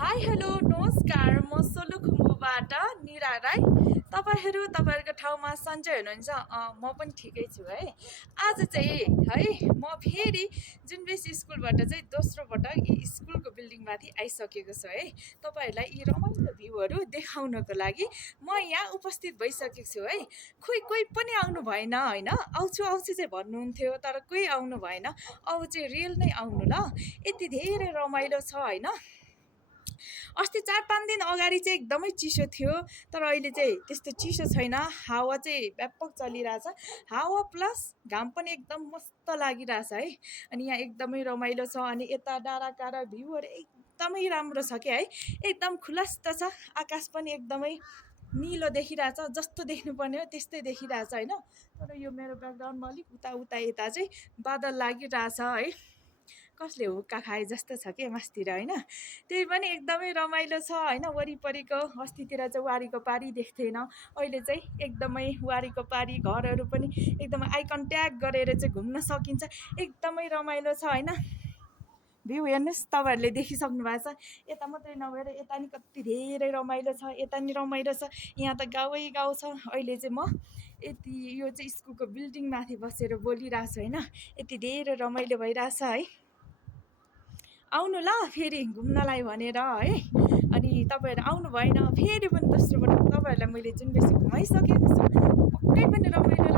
Hi hello नमस्कार म सोलुखुम्बुबाट निरा राई। तपाईँहरूको ठाउँमा सन्चै हुनुहुन्छ? म पनि ठिकै छु है। आज चाहिँ है म फेरि जुन बेस स्कुलबाट चाहिँ दोस्रो पटक यी स्कुलको बिल्डिङमाथि आइसकेको छु है। तपाईँहरूलाई यी रमाइलो भ्यूहरू देखाउनको लागि म यहाँ उपस्थित भइसकेको छु है। कोही पनि आउनु भएन होइन, आउँछु चाहिँ भन्नुहुन्थ्यो तर कोही आउनु भएन। अब चाहिँ रियल नै आउनु ल, यति धेरै रमाइलो छ होइन। अस्ति 4-5 दिन अगाडि चाहिँ एकदमै चिसो थियो, तर अहिले चाहिँ त्यस्तो चिसो छैन। हावा चाहिँ व्यापक चलिरहेछ, हावा प्लस घाम पनि एकदम मस्त लागिरहेछ है। अनि यहाँ एकदमै रमाइलो छ। अनि यता डाँडाकाँडा भ्यूहरू एकदमै राम्रो छ क्या है, एकदम खुलस्त छ। आकाश पनि एकदमै निलो देखिरहेछ, जस्तो देख्नुपर्ने हो त्यस्तै देखिरहेछ होइन। तर यो मेरो ब्याकग्राउन्डमा अलिक उता यता चाहिँ बादल लागिरहेछ है, कसले हुक्का खाए जस्तो छ के मासतिर होइन। त्यही पनि एकदमै रमाइलो छ होइन। वरिपरिको अस्तितिर चाहिँ वारीको पारी देख्थेन, अहिले चाहिँ एकदमै वारीको पारी घरहरू पनि एकदमै आई कन्ट्याक्ट गरेर चाहिँ घुम्न सकिन्छ। एकदमै रमाइलो छ होइन। भ्यू हेर्नुहोस्, तपाईँहरूले देखिसक्नु भएको छ। यता मात्रै नभएर यता नि कति धेरै रमाइलो छ, यता नि रमाइलो छ। यहाँ त गाउँ छ। अहिले चाहिँ म यति यो चाहिँ स्कुलको बिल्डिङमाथि बसेर बोलिरहेको छु होइन। यति धेरै रमाइलो भइरहेछ है। आउनु ल फेरि घुम्नलाई भनेर है। अनि तपाईँहरू आउनु भएन, फेरि पनि दोस्रो पटक तपाईँहरूलाई मैले जुन बेसी घुमाइसकेको छु, पक्कै पनि रमाइलो